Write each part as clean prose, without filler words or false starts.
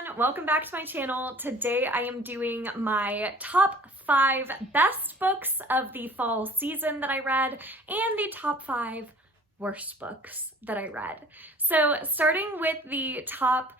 everyone, welcome back to my channel. Today I am doing my top 5 best books of the fall season that I read and the top 5 worst books that I read. So starting with the top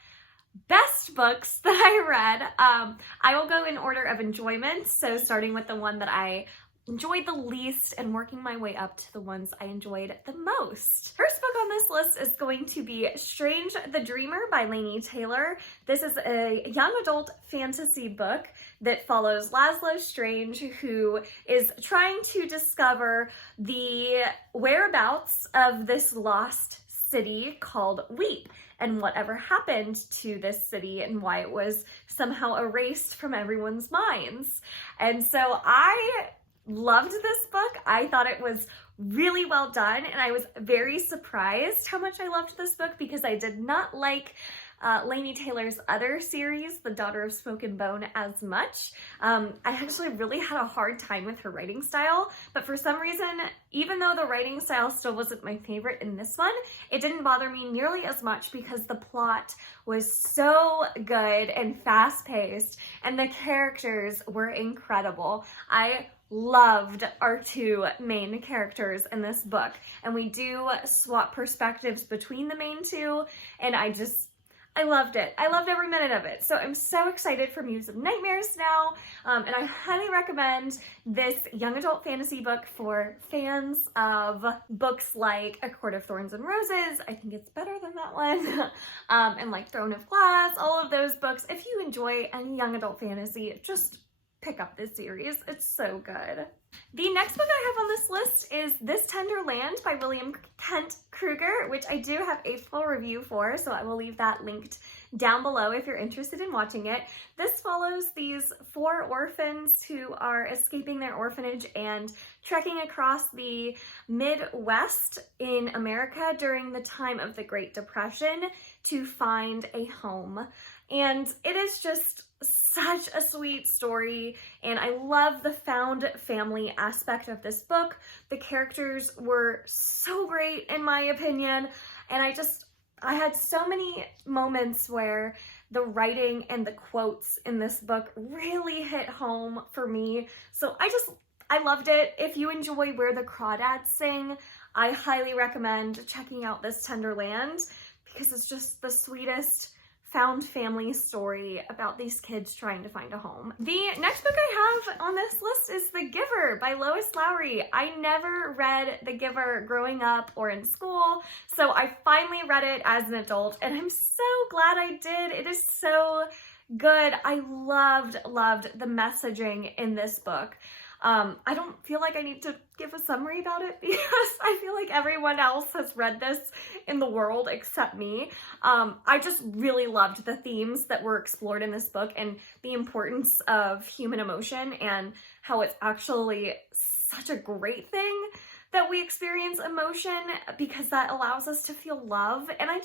best books that I read, I will go in order of enjoyment. So starting with the one that I enjoyed the least and working my way up to the ones I enjoyed the most. First book on this list is going to be Strange the Dreamer by Laini Taylor. This is a young adult fantasy book that follows Laszlo Strange, who is trying to discover the whereabouts of this lost city called Weep and whatever happened to this city and why it was somehow erased from everyone's minds. And so I loved this book. I thought it was really well done, and I was very surprised how much I loved this book because I did not like Laini Taylor's other series, The Daughter of Smoke and Bone, as much. I actually really had a hard time with her writing style, but for some reason, even though the writing style still wasn't my favorite in this one, it didn't bother me nearly as much because the plot was so good and fast-paced, and the characters were incredible. I loved our 2 main characters in this book, and we do swap perspectives between the main 2, and I loved it. I loved every minute of it. So I'm so excited for Muse of Nightmares now, and I highly recommend this young adult fantasy book for fans of books like A Court of Thorns and Roses. I think it's better than that one. And like Throne of Glass, all of those books. If you enjoy any young adult fantasy, just pick up this series. It's so good. The next book I have on this list is This Tender Land by William Kent Kruger, which I do have a full review for, so I will leave that linked down below if you're interested in watching it. This follows these 4 orphans who are escaping their orphanage and trekking across the Midwest in America during the time of the Great Depression to find a home. And it is just such a sweet story, and I love the found family aspect of this book. The characters were so great in my opinion, and I had so many moments where the writing and the quotes in this book really hit home for me. So I loved it. If you enjoy Where the Crawdads Sing, I highly recommend checking out This Tender Land because it's just the sweetest found family story about these kids trying to find a home. The next book I have on this list is The Giver by Lois Lowry. I never read The Giver growing up or in school, so I finally read it as an adult, and I'm so glad I did. It is so good. I loved the messaging in this book. I don't feel like I need to give a summary about it because I feel like everyone else has read this in the world except me. I just really loved the themes that were explored in this book and the importance of human emotion and how it's actually such a great thing that we experience emotion because that allows us to feel love. And I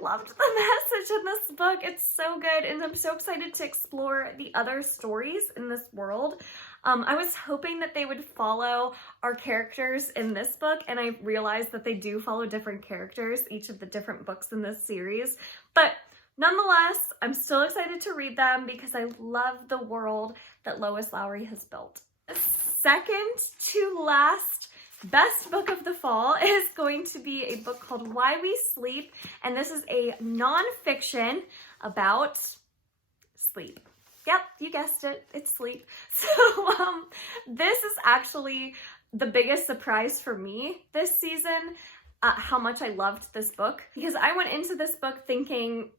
loved the message in this book. It's so good, and I'm so excited to explore the other stories in this world. I was hoping that they would follow our characters in this book, and I realized that they do follow different characters, each of the different books in this series. But nonetheless, I'm still excited to read them because I love the world that Lois Lowry has built. Second to last best book of the fall is going to be a book called Why We Sleep, and this is a nonfiction about sleep. Yep, you guessed it, it's sleep. So this is actually the biggest surprise for me this season, how much I loved this book, because I went into this book thinking,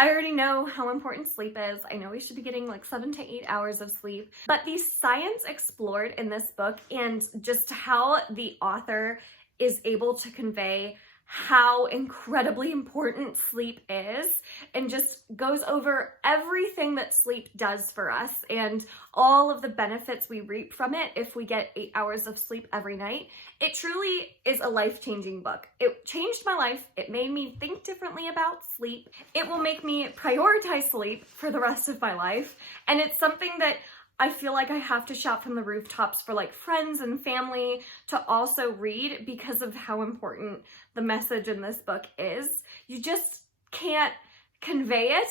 I already know how important sleep is. I know we should be getting like 7 to 8 hours of sleep, but the science explored in this book and just how the author is able to convey how incredibly important sleep is and just goes over everything that sleep does for us and all of the benefits we reap from it if we get 8 hours of sleep every night. It truly is a life-changing book. It changed my life. It made me think differently about sleep. It will make me prioritize sleep for the rest of my life, and it's something that I feel like I have to shout from the rooftops for like friends and family to also read because of how important the message in this book is. You just can't convey it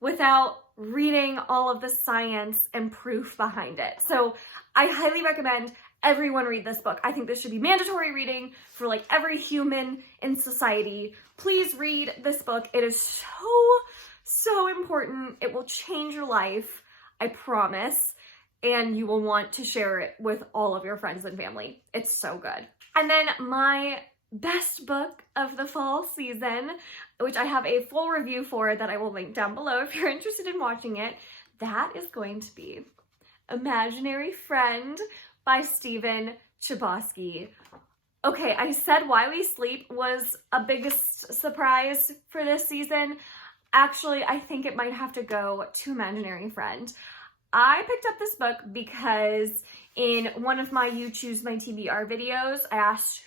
without reading all of the science and proof behind it. So I highly recommend everyone read this book. I think this should be mandatory reading for like every human in society. Please read this book. It is so important. It will change your life, I promise. And you will want to share it with all of your friends and family. It's so good. And then my best book of the fall season, which I have a full review for that I will link down below if you're interested in watching it, that is going to be Imaginary Friend by Stephen Chbosky. Okay, I said Why We Sleep was a biggest surprise for this season. Actually, I think it might have to go to Imaginary Friend. I picked up this book because in one of my You Choose My TBR videos, I asked,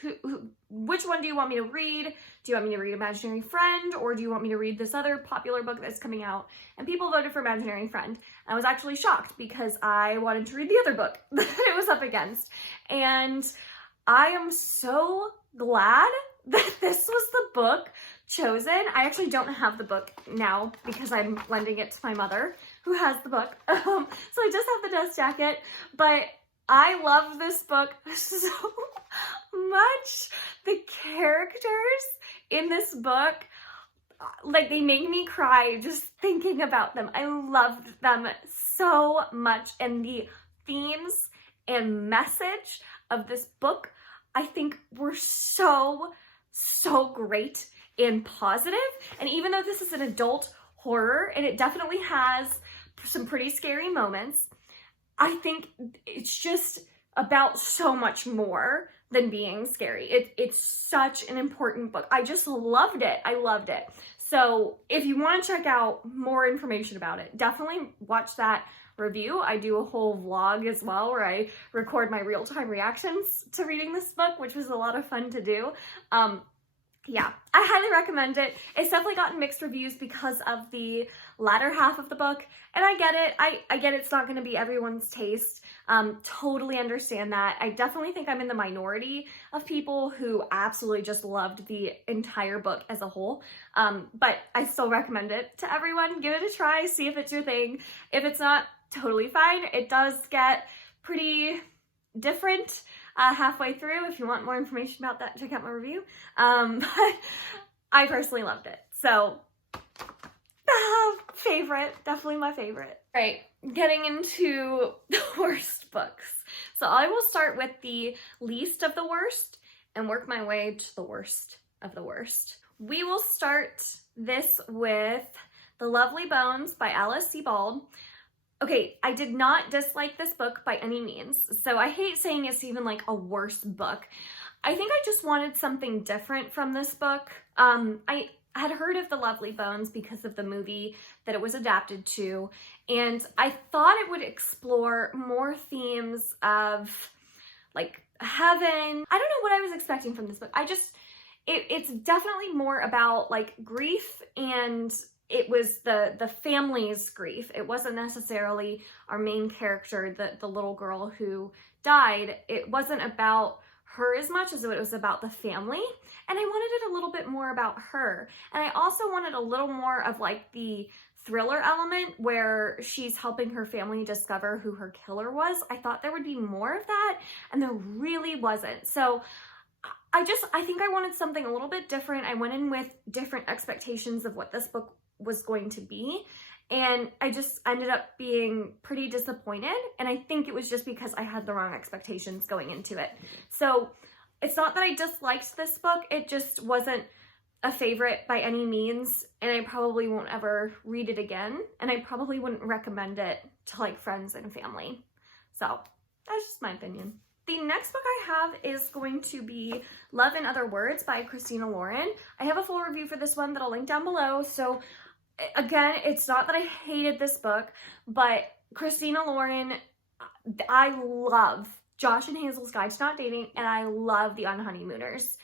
which one do you want me to read? Do you want me to read Imaginary Friend, or do you want me to read this other popular book that's coming out? And people voted for Imaginary Friend. I was actually shocked because I wanted to read the other book that it was up against. And I am so glad that this was the book chosen. I actually don't have the book now because I'm lending it to my mother who has the book. So I just have the dust jacket, but I love this book so much. The characters in this book, like, they make me cry just thinking about them. I loved them so much, and the themes and message of this book, I think, were so great and positive. And even though this is an adult horror, and it definitely has some pretty scary moments, I think it's just about so much more than being scary. It's such an important book. I just loved it. I loved it. So if you want to check out more information about it, definitely watch that review. I do a whole vlog as well where I record my real-time reactions to reading this book, which was a lot of fun to do. Yeah, I highly recommend it. It's definitely gotten mixed reviews because of the latter half of the book, and I get it. I get it's not going to be everyone's taste. Totally understand that. I definitely think I'm in the minority of people who absolutely just loved the entire book as a whole. But I still recommend it to everyone. Give it a try, see if it's your thing. If it's not, totally fine. It does get pretty different halfway through. If you want more information about that, check out my review. But I personally loved it. So, favorite, definitely my favorite. Right, getting into the worst books. So I will start with the least of the worst and work my way to the worst of the worst. We will start this with The Lovely Bones by Alice Sebald. Okay, I did not dislike this book by any means, so I hate saying it's even like a worst book. I think I just wanted something different from this book. I had heard of The Lovely Bones because of the movie that it was adapted to, and I thought it would explore more themes of like heaven. I don't know what I was expecting from this book. It's definitely more about like grief, and it was the family's grief. It wasn't necessarily our main character, the little girl who died. It wasn't about her as much as it was about the family. And I wanted it a little bit more about her. And I also wanted a little more of like the thriller element where she's helping her family discover who her killer was. I thought there would be more of that, and there really wasn't. So I think I wanted something a little bit different. I went in with different expectations of what this book was going to be, and I just ended up being pretty disappointed, and I think it was just because I had the wrong expectations going into it. So it's not that I disliked this book, it just wasn't a favorite by any means, and I probably won't ever read it again, and I probably wouldn't recommend it to like friends and family. So that's just my opinion. The next book I have is going to be Love in Other Words by Christina Lauren. I have a full review for this one that I'll link down below. So again, it's not that I hated this book, but Christina Lauren, I love Josh and Hazel's Guide to Not Dating, and I love The Unhoneymooners.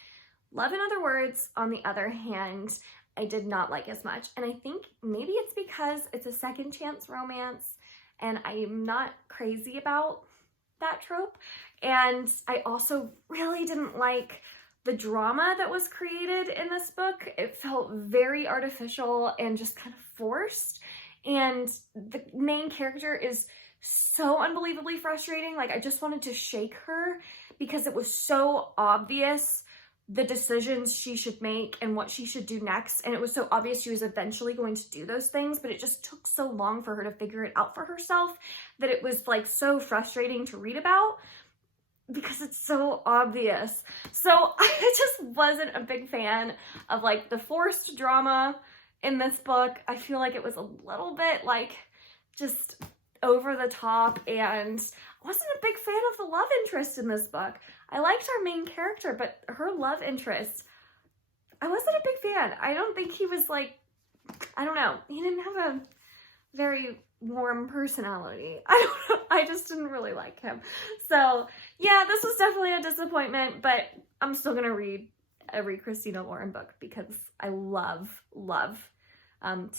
Love in Other Words, on the other hand, I did not like as much. And I think maybe it's because it's a second chance romance, and I'm not crazy about that trope. And I also really didn't like the drama that was created in this book, it felt very artificial and just kind of forced. And the main character is so unbelievably frustrating. Like, I just wanted to shake her because it was so obvious the decisions she should make and what she should do next. And it was so obvious she was eventually going to do those things, but it just took so long for her to figure it out for herself that it was like so frustrating to read about because it's so obvious. So I just wasn't a big fan of like the forced drama in this book. I feel like it was a little bit like just over the top, and I wasn't a big fan of the love interest in this book. I liked our main character, but her love interest, I wasn't a big fan. I don't think he was like, I don't know, he didn't have a very warm personality. I don't know, I just didn't really like him. So yeah, this was definitely a disappointment, but I'm still gonna read every Christina Lauren book because I love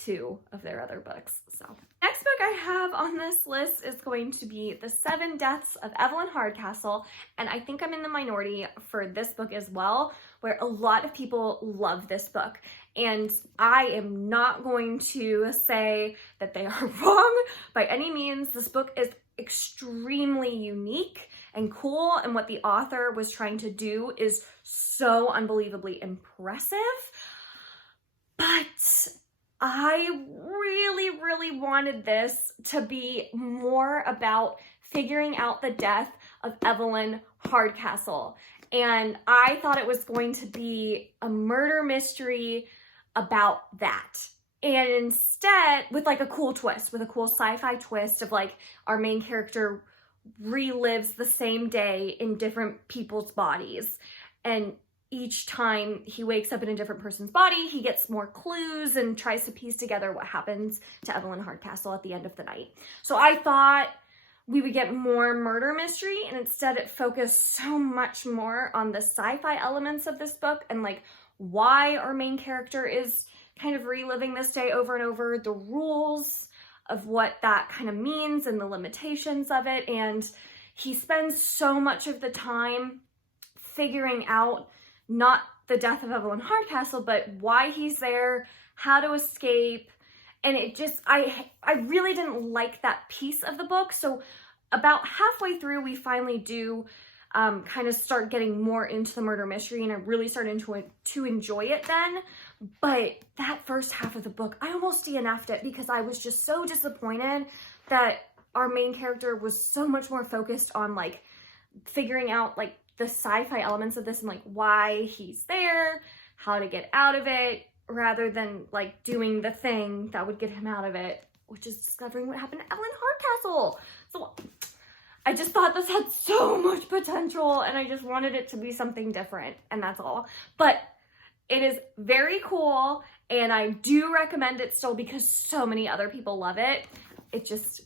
2 of their other books. So next book I have on this list is going to be The 7 Deaths of Evelyn Hardcastle, and I think I'm in the minority for this book as well, where a lot of people love this book, and I am not going to say that they are wrong by any means. This book is extremely unique and cool, and what the author was trying to do is so unbelievably impressive, but I really wanted this to be more about figuring out the death of Evelyn Hardcastle. And I thought it was going to be a murder mystery about that. And instead, with like a cool twist, with a cool sci-fi twist of like our main character relives the same day in different people's bodies. And each time he wakes up in a different person's body, he gets more clues and tries to piece together what happens to Evelyn Hardcastle at the end of the night. So I thought we would get more murder mystery, and instead it focused so much more on the sci-fi elements of this book and like why our main character is kind of reliving this day over and over, the rules of what that kind of means and the limitations of it. And he spends so much of the time figuring out not the death of Evelyn Hardcastle, but why he's there, how to escape. And it just, I really didn't like that piece of the book. So about halfway through, we finally do kind of start getting more into the murder mystery, and I really started to enjoy it then. But that first half of the book, I almost DNF'd it because I was just so disappointed that our main character was so much more focused on like figuring out like the sci-fi elements of this and like why he's there, how to get out of it, rather than like doing the thing that would get him out of it, which is discovering what happened to Evelyn Hardcastle. So I just thought this had so much potential and I just wanted it to be something different, and that's all. But it is very cool and I do recommend it still because so many other people love it. It just,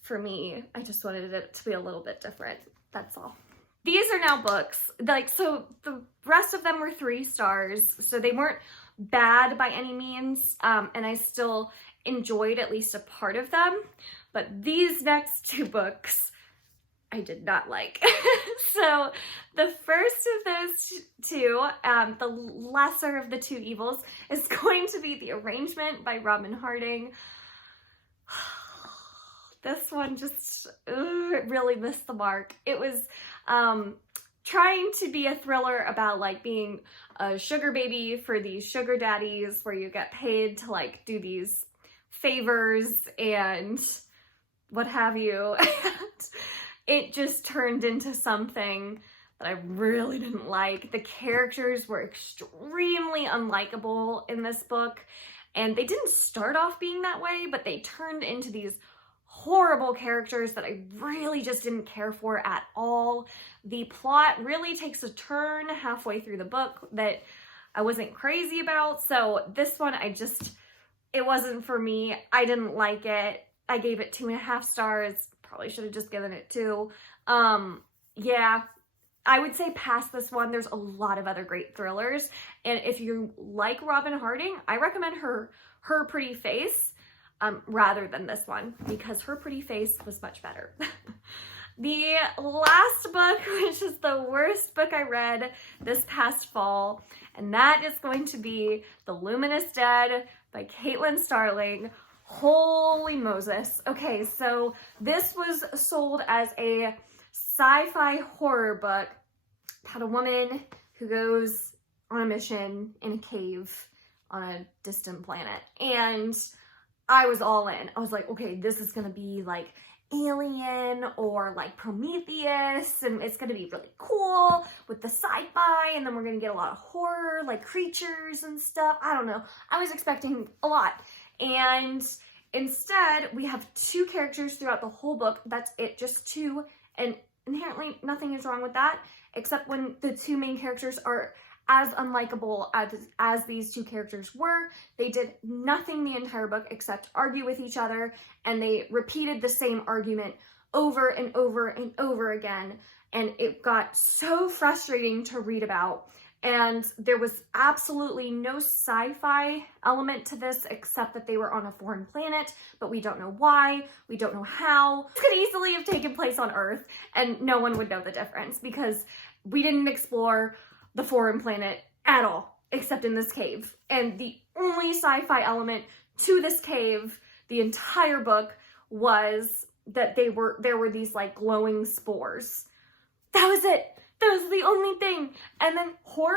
for me, I just wanted it to be a little bit different. That's all. These are now books, like, so the rest of them were 3 stars, so they weren't bad by any means, and I still enjoyed at least a part of them, but these next 2 books I did not like. So the first of those 2, the lesser of the 2 evils, is going to be The Arrangement by Robin Harding. This one just it really missed the mark. It was trying to be a thriller about like being a sugar baby for these sugar daddies where you get paid to like do these favors and what have you. And it just turned into something that I really didn't like. The characters were extremely unlikable in this book, and they didn't start off being that way, but they turned into these horrible characters that I really just didn't care for at all. The plot really takes a turn halfway through the book that I wasn't crazy about. So this one, it wasn't for me. I didn't like it. I gave it 2.5 stars. Probably should have just given it 2. Yeah, I would say past this one, there's a lot of other great thrillers. And if you like Robin Harding, I recommend Her Pretty Face rather than this one, because Her Pretty Face was much better. the last book, which is the worst book I read this past fall, and that is going to be The Luminous Dead by Caitlin Starling. Holy Moses. Okay, so this was sold as a sci-fi horror book. It had a woman who goes on a mission in a cave on a distant planet, and I was all in. I was like, okay, this is gonna be like Alien or like Prometheus, and it's gonna be really cool with the sci-fi, and then we're gonna get a lot of horror, like creatures and stuff. I don't know. I was expecting a lot, and instead we have two characters throughout the whole book. That's it, just two, and inherently nothing is wrong with that, except when the two main characters are as unlikable as these two characters were. They did nothing the entire book except argue with each other, and they repeated the same argument over and over and over again, and it got so frustrating to read about. And there was absolutely no sci-fi element to this except that they were on a foreign planet, but we don't know why, we don't know how. It could easily have taken place on Earth, and no one would know the difference because we didn't explore the foreign planet at all, except in this cave. And the only sci-fi element to this cave, the entire book, was that there were these like glowing spores. That was it. That was the only thing. And then horror?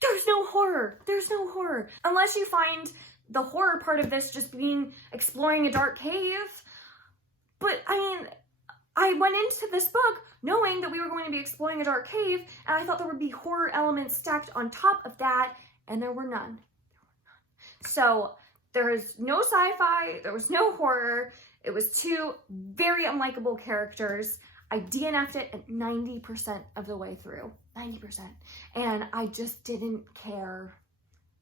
There's no horror. There's no horror. Unless you find the horror part of this just being exploring a dark cave. But I mean, I went into this book knowing that we were going to be exploring a dark cave, and I thought there would be horror elements stacked on top of that, and there were none. So there is no sci-fi, there was no horror, it was two very unlikable characters. I DNF'd it at 90% of the way through, 90%, and I just didn't care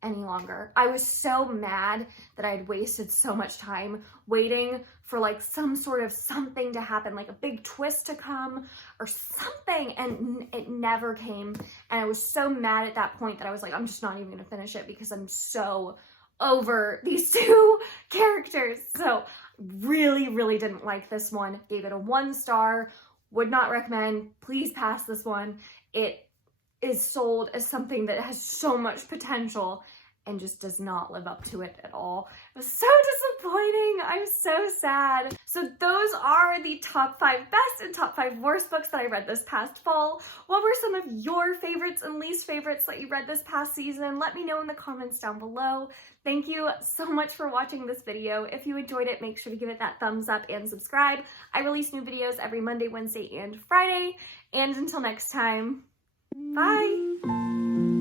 any longer. I was so mad that I had wasted so much time waiting for like some sort of something to happen, like a big twist to come or something, and it never came. And I was so mad at that point that I was like, I'm just not even gonna finish it because I'm so over these two characters. So really, really didn't like this one. Gave it a 1 star, would not recommend. Please pass this one. It is sold as something that has so much potential and just does not live up to it at all. It was so disappointing. I'm so sad. So those are the top 5 best and top 5 worst books that I read this past fall. What were some of your favorites and least favorites that you read this past season? Let me know in the comments down below. Thank you so much for watching this video. If you enjoyed it, make sure to give it that thumbs up and subscribe. I release new videos every Monday, Wednesday, and Friday. And until next time, bye!